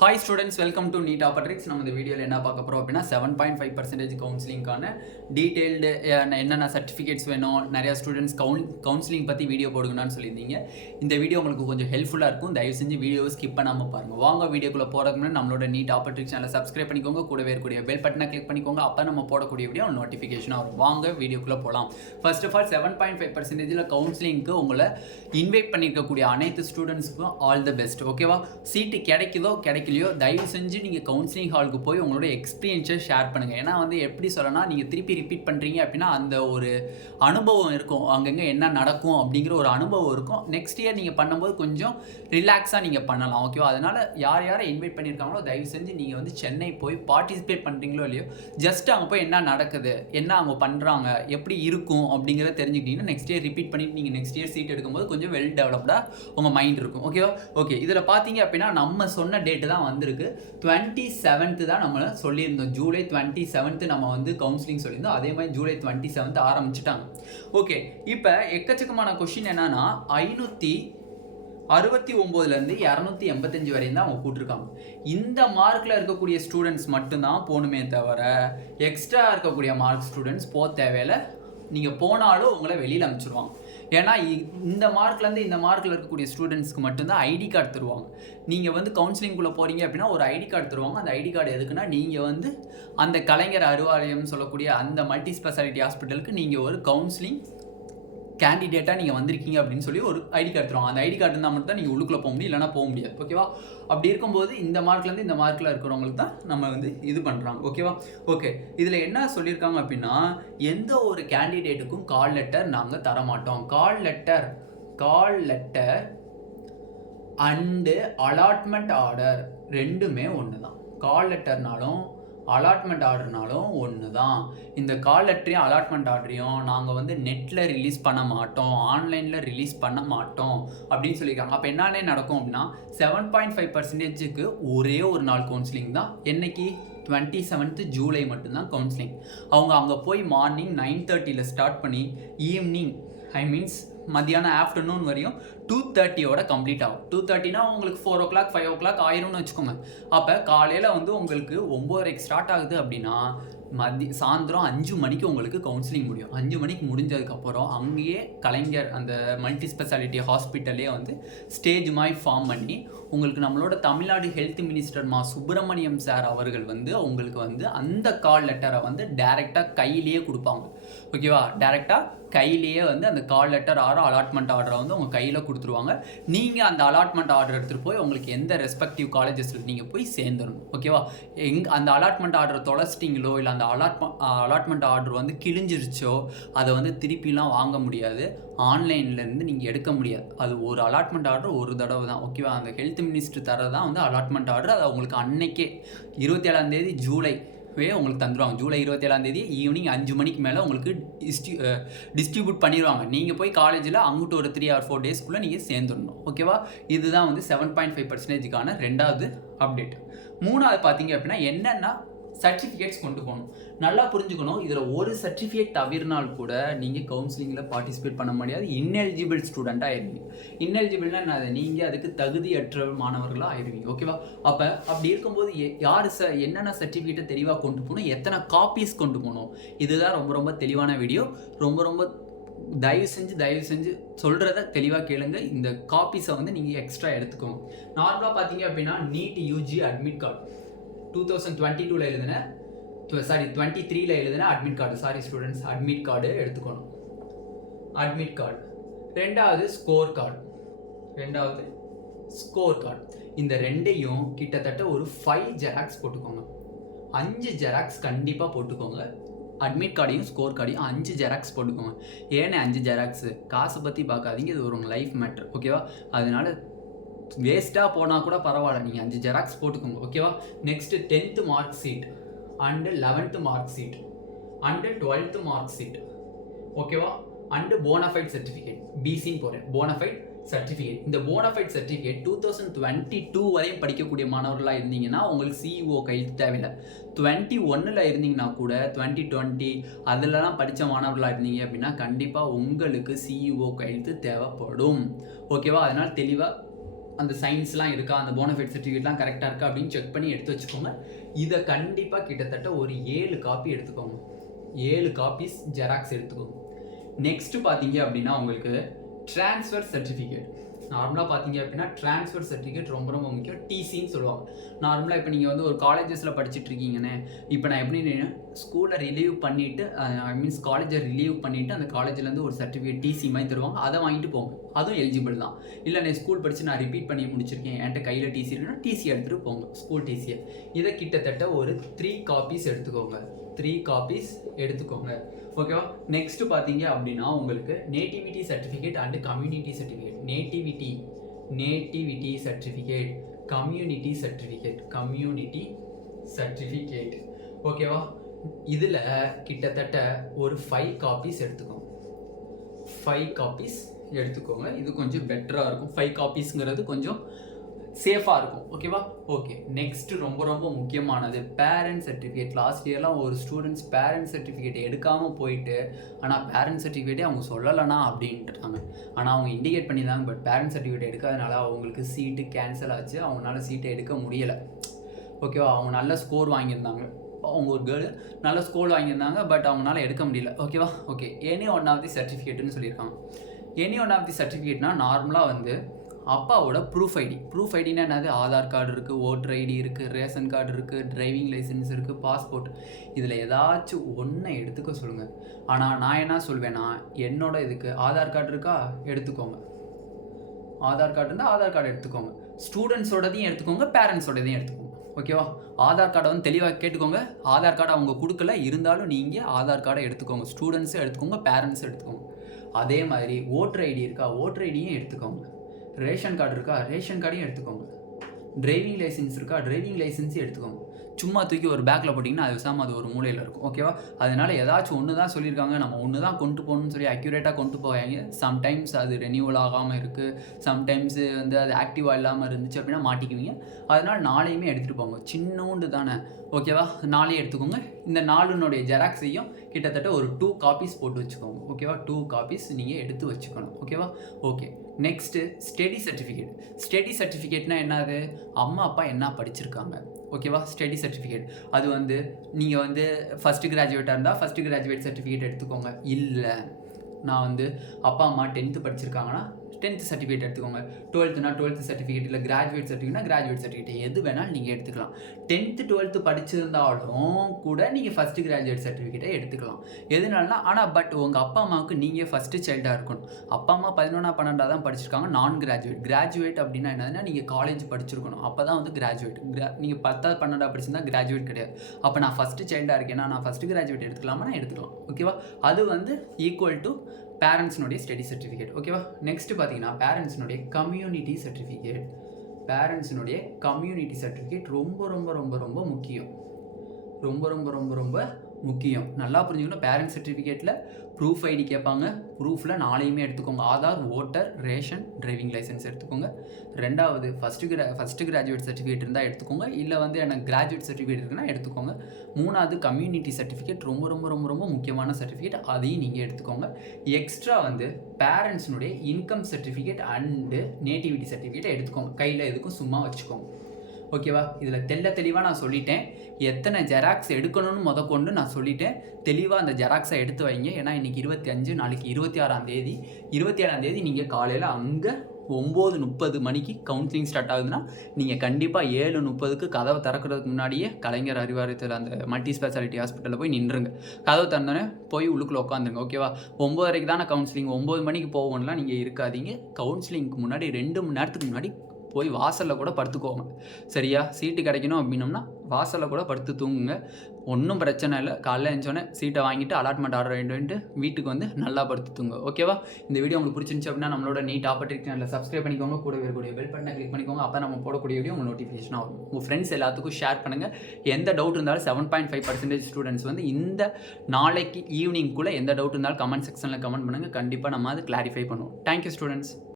Hi students, welcome to Neet Operatrix. நம்ம இந்த வீடியோல என்ன பார்க்க போறோம் அப்படினா 7.5% கவுன்சிலிங்கான டீடைல்டு என்னென்ன சர்டிஃபிகேட்ஸ் வேணும், நிறைய ஸ்டூடெண்ட்ஸ் கவுன்சிலிங் பத்தி வீடியோ போடுங்கன்னு சொல்லியிருந்தீங்க. இந்த வீடியோ உங்களுக்கு கொஞ்சம் ஹெல்ப்ஃபுல்லா இருக்கும். தயவு செஞ்சு வீடியோவை ஸ்கிப் பண்ணாம பாருங்க. வாங்க வீடியோக்குள்ள போறதுக்கு முன்னாடி நம்மளோட Neet Operatrix சேனலை சப்ஸ்கிரைப் பண்ணிக்கோங்க. கூடவே இருக்கக்கூடிய பெல் பட்டனை கிளிக் பண்ணிக்கோங்க. அப்ப நம்ம போடக்கூடிய வீடியோ நோட்டிஃபிகேஷனா வரும். வாங்க வீடியோக்குள்ள போலாம். ஃபர்ஸ்ட் ஆஃப் ஆல் 7.5%ல கவுன்சிலிங்க்கு உங்களை இன்வைட் பண்ணிருக்கக்கூடிய அனைத்து ஸ்டூடெண்ட்ஸ்க்கும் ஆல் தி பெஸ்ட். ஓகேவா? சீட் கிடைக்குதோ கிடைக்கலையோ தயவு செஞ்சு நீங்கள் கவுன்சிலிங் ஹாலுக்கு போய் உங்களோட எக்ஸ்பீரியன்ஸை ஷேர் பண்ணுங்கள். ஏன்னா எப்படி சொல்லணும்னா, நீங்கள் திருப்பி ரிப்பீட் பண்ணுறீங்க அப்படின்னா அந்த ஒரு அனுபவம் இருக்கும், அங்கங்கே என்ன நடக்கும் அப்படிங்கிற ஒரு அனுபவம் இருக்கும். நெக்ஸ்ட் இயர் நீங்கள் பண்ணும்போது கொஞ்சம் ரிலாக்ஸாக நீங்கள் பண்ணலாம். ஓகேவா? அதனால் யாரை இன்வைட் பண்ணியிருக்காங்களோ தயவு செஞ்சு நீங்கள் சென்னை போய் பார்ட்டிசிபேட் பண்ணுறீங்களோ இல்லையோ, ஜஸ்ட் அங்கே போய் என்ன நடக்குது, என்ன அவங்க பண்ணுறாங்க, எப்படி இருக்கும் அப்படிங்கிறத தெரிஞ்சுக்கிட்டீங்கன்னா நெக்ஸ்ட் இயர் ரிப்பீட் பண்ணிட்டு நீங்கள் நெக்ஸ்ட் இயர் சீட் எடுக்கும்போது கொஞ்சம் வெல் டெவலப்டாக உங்கள் மைண்ட் இருக்கும். ஓகேவா? ஓகே, இதில் பார்த்தீங்க அப்படின்னா நம்ம சொன்ன டேட்டு தான் வந்திருக்கு. 27th தான் நம்ம சொல்லியிருந்தோம். ஜூலை 27th நம்ம கவுன்சிலிங் சொல்லியிருந்தோம். அதே மாதிரி ஜூலை 27th ஆரம்பிச்சுட்டாங்க. ஓகே, இப்போ எக்கச்சக்கமான கொஸ்டின் என்னன்னா 569லேருந்து 285 வரையும் தான் அவங்க கூட்டிருக்காங்க. இந்த மார்க்கில் இருக்கக்கூடிய ஸ்டூடெண்ட்ஸ் மட்டும்தான் போகணுமே தவிர எக்ஸ்ட்ரா இருக்கக்கூடிய மார்க் ஸ்டூடெண்ட்ஸ் போக தேவையில்லை. நீங்கள் போனாலும் உங்களை வெளியில் அனுப்பிச்சிடுவாங்க. ஏன்னா இந்த மார்க்லேருந்து இந்த மார்க்கில் இருக்கக்கூடிய ஸ்டூடெண்ட்ஸ்க்கு மட்டும்தான் ஐடி கார்டு தருவாங்க. நீங்கள் கவுன்சிலிங்குள்ளே போகிறீங்க அப்படின்னா ஒரு ஐடி கார்டு தருவாங்க. அந்த ஐடி கார்டு எதுக்குன்னா, நீங்கள் அந்த கலைஞர் அறிவாலயம் சொல்லக்கூடிய அந்த மல்டி ஸ்பெஷாலிட்டி ஹாஸ்பிட்டலுக்கு நீங்கள் ஒரு கவுன்சிலிங் கேண்டிடேட்டாக நீங்கள் வந்திருக்கீங்க அப்படின்னு சொல்லி ஒரு ஐடி கார்டு தருவாங்க. அந்த ஐடி கார்டு இருந்தால் மட்டும் தான் நீங்கள் உள்ளுக்குள்ளே போக முடியும், இல்லைனா போக முடியாது. ஓகேவா? அப்படி இருக்கும்போது இந்த மார்க்லேருந்து இந்த மார்க்கில் இருக்கிறவங்களுக்கு தான் நம்ம இது பண்ணுறாங்க. ஓகேவா? ஓகே, இதில் என்ன சொல்லியிருக்காங்க அப்படின்னா, எந்த ஒரு கேண்டிடேட்டுக்கும் கால் லெட்டர் நாங்கள் தரமாட்டோம். Call letter and allotment order ரெண்டுமே ஒன்று தான். கால் லெட்டர்னாலும் அலாட்மெண்ட் ஆர்டர்னாலும் ஒன்று தான். இந்த கால் லெட்டரையும் அலாட்மெண்ட் ஆர்டரையும் நாங்கள் நெட்டில் ரிலீஸ் பண்ண மாட்டோம், ஆன்லைனில் ரிலீஸ் பண்ண மாட்டோம் அப்படின்னு சொல்லியிருக்காங்க. அப்போ என்னென்ன நடக்கும் அப்படின்னா, 7.5%க்கு ஒரே ஒரு நாள் கவுன்சிலிங் தான். என்னைக்கு? 27th ஜூலை மட்டும்தான் கவுன்சிலிங். அவங்க அங்கே போய் மார்னிங் 9:30 ஸ்டார்ட் பண்ணி ஈவினிங் மத்தியானம் ஆஃப்டர்நூன் வரையும் 2:30 கம்ப்ளீட் ஆகும். 2:30னா உங்களுக்கு 4 o'clock 5 o'clock ஆயிரும்னு வச்சுக்கோங்க. அப்போ காலையில் உங்களுக்கு 9:30 ஸ்டார்ட் ஆகுது அப்படின்னா சாயந்தரம் 5 மணிக்கு உங்களுக்கு கவுன்சிலிங் முடியும். 5 மணிக்கு முடிஞ்சதுக்கப்புறம் அங்கேயே கலைஞர் அந்த மல்டி ஸ்பெஷாலிட்டி ஹாஸ்பிட்டலே ஸ்டேஜ் மாதிரி ஃபார்ம் பண்ணி உங்களுக்கு நம்மளோட Tamil Nadu health minister Subramaniam sir அவர்கள் உங்களுக்கு அந்த கால் லெட்டரை டைரெக்டாக கையிலேயே கொடுப்பாங்க. ஓகேவா? டைரெக்டாக கையிலேயே அந்த கால் லெட்டர் அலாட்மெண்ட் ஆர்டரை உங்கள் கையில் கொடுத்துருவாங்க. நீங்கள் அந்த அலாட்மெண்ட் ஆர்டர் எடுத்துகிட்டு போய் உங்களுக்கு எந்த ரெஸ்பெக்டிவ் காலேஜஸில் நீங்கள் போய் சேர்ந்துடணும். ஓகேவா? அந்த அலாட்மெண்ட் ஆர்டரை தொலைச்சிட்டிங்களோ இல்லை அந்த அலாட்மெண்ட் ஆர்டர் கிழிஞ்சிருச்சோ அதை திருப்பிலாம் வாங்க முடியாது. ஆன்லைன்லேருந்து நீங்கள் எடுக்க முடியாது. அது ஒரு அலாட்மெண்ட் ஆர்டர் ஒரு தடவை தான். ஓகேவா? அந்த ஹெல்த் மினிஸ்டர் தரதான் அலாட்மெண்ட் ஆர்டர். அதை உங்களுக்கு அன்னைக்கே 27 ஜூலை உங்களுக்கு தந்துடுவாங்க. ஜூலை 27 ஈவினிங் 5 மணிக்கு மேலே உங்களுக்கு டிஸ்ட்ரிபியூட் பண்ணிடுவாங்க. நீங்கள் போய் காலேஜில் அங்கிட்டு ஒரு 3 or 4 டேஸ்க்குள்ளே நீங்கள் சேர்ந்துடணும். ஓகேவா? இதுதான் 7.5%க்கான ரெண்டாவது அப்டேட். மூணாவது பார்த்தீங்க அப்படின்னா, என்னென்னா சர்டிஃபிகேட்ஸ் கொண்டு போகணும். நல்லா புரிஞ்சுக்கணும். இதில் ஒரு சர்டிஃபிகேட் தவிர்னால் கூட நீங்கள் கவுன்சிலிங்கில் பார்ட்டிசிபேட் பண்ண முடியாது. இன்எலிஜிபிள் ஸ்டூடெண்ட்டாக ஆயிடுவீங்க. இன்எலிஜிபிள்னா என்ன? நீங்கள் அதுக்கு தகுதியற்ற மாணவர்களாக ஆயிடுவீங்க. ஓகேவா? அப்படி இருக்கும்போது யார் என்னென்ன சர்டிஃபிகேட்டை தெளிவாக கொண்டு போகணும், எத்தனை காப்பீஸ் கொண்டு போகணும், இதுதான் ரொம்ப ரொம்ப தெளிவான வீடியோ. ரொம்ப தயவு செஞ்சு சொல்கிறத தெளிவாக கேளுங்க. இந்த காப்பீஸை நீங்கள் எக்ஸ்ட்ரா எடுத்துக்கோங்க. நார்மலாக பார்த்தீங்க அப்படின்னா நீட் யூஜி அட்மிட் கார்டு 2022 எழுதின 23 எழுதின admit card, students admit card எடுத்துக்கணும். Admit card. ரெண்டாவது ஸ்கோர் கார்டு. இந்த ரெண்டையும் கிட்டத்தட்ட ஒரு 5 ஜெராக்ஸ் போட்டுக்கோங்க. 5 ஜெராக்ஸ் கண்டிப்பாக போட்டுக்கோங்க. அட்மிட் கார்டையும் ஸ்கோர் கார்டையும் 5 ஜெராக்ஸ் போட்டுக்கோங்க. ஏன்னா 5 ஜெராக்ஸு காசை பற்றி பார்க்காதீங்க, இது ஒரு லைஃப் மேட்டர். ஓகேவா? அதனால வேஸ்ட்டாக போனால் கூட பரவாயில்ல, நீங்கள் 5 ஜெராக்ஸ் போட்டுக்கோங்க. ஓகேவா? Next 10th mark sheet and 11th mark sheet and 12th mark sheet. ஓகேவா? And bonafide certificate. பிசின்னு போகிறேன். Bonafide certificate. இந்த போனஃபைட் சர்டிஃபிகேட் 2022 வரையும் படிக்கக்கூடிய மாணவர்களாக இருந்தீங்கன்னா உங்களுக்கு சிஇஓ கையெழுத்து தேவையில்லை. 21 இருந்தீங்கன்னா கூட 2020 அதிலலாம் படித்த மாணவர்களாக இருந்தீங்க அப்படின்னா கண்டிப்பாக உங்களுக்கு சிஇஓ கையெழுத்து தேவைப்படும். ஓகேவா? அதனால் தெளிவாக அந்த சயின்ஸ்லாம் இருக்கா, அந்த போனஃபைட் சர்டிஃபிகேட்லாம் கரெக்டாக இருக்கா அப்படின்னு செக் பண்ணி எடுத்து வச்சுக்கோங்க. இதை கண்டிப்பாக கிட்டத்தட்ட ஒரு 7 காப்பி எடுத்துக்கோங்க. 7 காப்பீஸ் ஜெராக்ஸ் எடுத்துக்கோங்க. நெக்ஸ்ட் பார்த்தீங்க அப்படின்னா உங்களுக்கு ட்ரான்ஸ்ஃபர் சர்டிஃபிகேட். நார்மலாக பார்த்தீங்க அப்படின்னா ட்ரான்ஸ்ஃபர் சர்டிஃபிகேட் ரொம்ப ரொம்ப முக்கியம். டிசின்னு சொல்லுவாங்க. நார்மலாக இப்போ நீங்கள் வந்து ஒரு காலேஜஸில் படிச்சுட்டு இருக்கீங்கன்னே, இப்போ நான் எப்படி ஸ்கூலை ரிலீவ் பண்ணிவிட்டு மீன்ஸ் காலேஜை ரிலீவ் பண்ணிவிட்டு அந்த காலேஜ்லேருந்து ஒரு சர்டிஃபிகேட் டிசி மாதிரி தருவாங்க, அதை வாங்கிட்டு போங்க. அதுவும் எலிஜிபிள் தான். இல்லை நான் ஸ்கூல் படித்து நான் ரிப்பீட் பண்ணி முடிச்சிருக்கேன், என்கிட்ட கையில் டிசி இருக்குன்னா டிசி எடுத்துகிட்டு போங்க, ஸ்கூல் டிசியை. இதை கிட்டத்தட்ட ஒரு 3 காப்பீஸ் எடுத்துக்கோங்க. 3 காப்பீஸ் எடுத்துக்கோங்க. ஓகேவா? நெக்ஸ்ட் பார்த்தீங்க அப்படின்னா உங்களுக்கு nativity certificate and community certificate. Nativity certificate, community certificate. ஓகேவா? இதில் கிட்டத்தட்ட ஒரு 5 காப்பீஸ் எடுத்துக்கோங்க. 5 காப்பீஸ் எடுத்துக்கோங்க. இது கொஞ்சம் பெட்டராக இருக்கும். 5 காப்பீஸ்ங்கிறது கொஞ்சம் சேஃபாக இருக்கும். ஓகேவா? ஓகே. நெக்ஸ்ட் ரொம்ப ரொம்ப முக்கியமானது பேரண்ட் சர்டிஃபிகேட். லாஸ்ட் இயர்லாம் ஒரு ஸ்டூடெண்ட்ஸ் பேரண்ட் சர்டிஃபிகேட் எடுக்காமல் போயிட்டு, ஆனால் பேரண்ட் சர்டிஃபிகேட்டே அவங்க சொல்லலைனா அப்படின்ட்டுருக்காங்க. ஆனால் அவங்க இண்டிகேட் பண்ணியிருந்தாங்க, பட் பேரண்ட் சர்டிஃபிகேட் எடுக்காதனால அவங்களுக்கு சீட்டு கேன்சல் ஆச்சு. அவங்களால சீட்டை எடுக்க முடியலை. ஓகேவா? அவங்க நல்ல ஸ்கோர் வாங்கியிருந்தாங்க. அவங்க ஒரு கேர்ள் நல்ல ஸ்கோர் வாங்கியிருந்தாங்க, பட் அவங்களால எடுக்க முடியல. ஓகேவா? Okay. Any one of the சர்டிஃபிகேட்னு சொல்லியிருக்காங்க. எனி ஒன் ஆஃப் தி சர்டிஃபிகேட்னா நார்மலாக வந்து அப்பாவோட ப்ரூஃப் ஐடினா என்னது? ஆதார் கார்டு இருக்குது, ஓட்டர் ஐடி இருக்குது, ரேஷன் கார்டு இருக்குது, டிரைவிங் லைசன்ஸ் இருக்குது, பாஸ்போர்ட். இதில் ஏதாச்சும் ஒன்றை எடுத்துக்க சொல்லுங்கள். ஆனால் நான் என்ன சொல்வேன்னா, என்னோட இதுக்கு ஆதார் கார்டு இருக்கா, எடுத்துக்கோங்க. ஆதார் கார்டு இருந்தால் ஆதார் கார்டு எடுத்துக்கோங்க. ஸ்டூடெண்ட்ஸோடதையும் எடுத்துக்கோங்க, பேரண்ட்ஸோடதையும் எடுத்துக்கோங்க. ஓகேவா? ஆதார் கார்டை வந்து தெளிவாக கேட்டுக்கோங்க. ஆதார் கார்டை அவங்க கொடுக்கல, இருந்தாலும் நீங்கள் ஆதார் கார்டை எடுத்துக்கோங்க. ஸ்டூடெண்ட்ஸும் எடுத்துக்கோங்க, பேரண்ட்ஸும் எடுத்துக்கோங்க. அதே மாதிரி ஓட்டர் ஐடி இருக்கா, ஓட்டர் ஐடியும் எடுத்துக்கோங்க. ரேஷன் கார்டு இருக்கா, ரேஷன் கார்டையும் எடுத்துக்கோங்க. டிரைவிங் லைசன்ஸ் இருக்கா, டிரைவிங் லைசன்ஸையும் எடுத்துக்கோங்க. சும்மா தூக்கி ஒரு பேக்கில் போட்டிங்கன்னா அது விசாமல் அது ஒரு மூலையில் இருக்கும். ஓகேவா? அதனால் ஏதாச்சும் ஒன்று தான் சொல்லியிருக்காங்க, நம்ம ஒன்று தான் கொண்டு போகணும்னு சொல்லி அக்யூரேட்டாக கொண்டு போவாங்க. சம்டைம்ஸ் அது ரெனியூவல் ஆகாமல் இருக்குது, சம்டைம்ஸ் வந்து அது ஆக்டிவாக இல்லாமல் இருந்துச்சு அப்படின்னா மாட்டிக்குவீங்க. அதனால் நாளையுமே எடுத்துகிட்டு போங்க. சின்னோண்டு தானே. ஓகேவா? நாளையும் எடுத்துக்கோங்க. இந்த 4னுடைய ஜெராக்ஸையும் கிட்டத்தட்ட ஒரு 2 காப்பீஸ் போட்டு வச்சுக்கோங்க. ஓகேவா? 2 காப்பீஸ் நீங்கள் எடுத்து வச்சுக்கணும். ஓகேவா? Okay. Next study certificate. Study சர்டிஃபிகேட்னா என்னது? அம்மா அப்பா என்ன படிச்சிருக்காங்க. ஓகேவா? ஸ்டடி சர்டிஃபிகேட் அது வந்து நீங்கள் வந்து ஃபஸ்ட்டு கிராஜுவேட்டாக இருந்தால் ஃபஸ்ட்டு கிராஜுவேட் சர்டிஃபிகேட் எடுத்துக்கோங்க. இல்லை நான் வந்து அப்பா அம்மா 10th படிச்சிருக்காங்கன்னா 10th சர்டிஃபிகேட் எடுத்துக்கோங்க. 12th 12th சர்டிஃபிகேட், இல்லை கிராஜுவேட் சர்டிஃபிகேட்னா கிராஜுவேட் சர்டிஃபிகேட், எது வேணாலும் நீங்கள் எடுத்துக்கலாம். 10th 12th படிச்சிருந்தாலும் கூட நீங்கள் ஃபஸ்ட்டு கிராஜுவேட் சர்டிஃபிகேட்டை எடுத்துக்கலாம். எதுனாலனா ஆனால் பட் உங்கள் அப்பா அம்மாவுக்கு நீங்கள் ஃபஸ்ட்டு சைல்டாக இருக்கணும். அப்பா அம்மா 11 12 தான் படிச்சிருக்காங்க, நான் கிராஜுவேட் அப்படின்னா என்னதுன்னா நீங்கள் காலேஜ் படிச்சிருக்கணும். அப்போ தான் வந்து கிராஜுவேட். நீங்கள் 10 12 படிச்சிருந்தா கிராஜுவேட் கிடையாது. அப்போ நான் ஃபஸ்ட்டு சைல்டாக இருக்கேன்னா நான் ஃபஸ்ட்டு கிராஜுவேட் எடுத்துக்கலாமா, எடுத்துக்கலாம். ஓகேவா? அது வந்து ஈக்குவல் டு பேரண்ட்ஸ்னுடைய ஸ்டடி சர்டிஃபிகேட். ஓகேவா? நெக்ஸ்ட் பார்த்தீங்கன்னா பேரண்ட்ஸ்னுடைய கம்யூனிட்டி சர்டிஃபிகேட் ரொம்ப ரொம்ப ரொம்ப ரொம்ப முக்கியம். ரொம்ப ரொம்ப ரொம்ப ரொம்ப முக்கியம். நல்லா புரிஞ்சுக்கணும். பேரண்ட் சர்டிஃபிகேட்டில் ப்ரூஃப் ஐடி கேட்பாங்க. ப்ரூஃபில் 4யுமே எடுத்துக்கோங்க. Aadhaar, voter, ration, driving license எடுத்துக்கோங்க. 2வது ஃபஸ்ட்டு கிராஜுவேட் சர்டிஃபிகேட் இருந்தால் எடுத்துக்கோங்க. இல்லை வந்து எனக்கு கிராஜுவேட் சர்டிஃபிகேட் இருக்குன்னா எடுத்துக்கோங்க. 3வது கம்யூனிட்டி சர்டிஃபிகேட் ரொம்ப ரொம்ப ரொம்ப ரொம்ப முக்கியமான சர்டிஃபிகேட், அதையும் நீங்கள் எடுத்துக்கோங்க. எக்ஸ்ட்ரா வந்து பேரண்ட்ஸ்னுடைய இன்கம் சர்டிஃபிகேட் அண்டு நேட்டிவிட்டி சர்டிஃபிகேட்டை எடுத்துக்கோங்க. கையில் எதுக்கும் சும்மா வச்சுக்கோங்க. ஓகேவா? இதில் தெளிவாக நான் சொல்லிட்டேன். எத்தனை ஜெராக்ஸ் எடுக்கணும்னு முதற்கொண்டு நான் சொல்லிட்டேன். தெளிவாக அந்த ஜெராக்ஸை எடுத்து வைங்க. ஏன்னா இன்றைக்கி 25, நாளைக்கு 26ஆம் தேதி. 27ஆம் தேதி நீங்கள் காலையில் அங்கே 9:30 மணிக்கு கவுன்சிலிங் ஸ்டார்ட் ஆகுதுன்னா நீங்கள் கண்டிப்பாக 7:30க்கு கதவை திறக்கிறதுக்கு முன்னாடியே கலைஞர் அறிவாலயத்தில் அந்த மல்டி ஸ்பெஷாலிட்டி ஹாஸ்பிட்டலில் போய் நின்றுங்க. கதவை திறந்தோடனே போய் உள்ளுக்குள்ளே உட்காந்துருங்க. ஓகேவா? 9:30க்கு தானே கவுன்சிலிங், 9 மணிக்கு போவோம்லாம் நீங்கள் இருக்காதீங்க. கவுன்சிலிங்க்கு முன்னாடி 2 மணி நேரத்துக்கு முன்னாடி போய் வாசலில் கூட படுத்துக்கோங்க. சரியா? சீட்டு கிடைக்கணும் அப்படின்னோம்னா வாசலில் கூட படுத்து தூங்குங்க. ஒன்றும் பிரச்சனை இல்லை. காலையில் எழுந்தோடனே சீட்டை வாங்கிட்டு அலாட்மெண்ட் ஆர்டர் வாங்கிட்டு வீட்டுக்கு வந்து நல்லா படுத்து தூங்க. ஓகேவா? இந்த வீடியோ உங்களுக்கு பிடிச்சிருந்துச்சு அப்படின்னா நம்மளோட நீட் ஆப்பர்ச்சுனிட்டி சேனலில் சப்ஸ்கிரைப் பண்ணிக்கோங்க. கூட வரக்கூடிய பெல் பட்டனை கிளிக் பண்ணிக்கோங்க. அப்போ நம்ம போடக்கூடிய வீடியோ உங்கள் நோட்டிஃபிகேஷன் ஆகும். உங்கள் ஃப்ரெண்ட்ஸ் எல்லாத்துக்கும் ஷேர் பண்ணுங்கள். எந்த டவுட் இருந்தாலும் 7.5% ஸ்டூடெண்ட்ஸ் வந்து இந்த நாளைக்கு ஈவினிங்குள்ளே எந்த டவுட் இருந்தாலும் கமெண்ட் செக்ஷனில் கமெண்ட் பண்ணுங்கள். கண்டிப்பாக நம்ம அது கிளாரிஃபை பண்ணுவோம். Thank you students.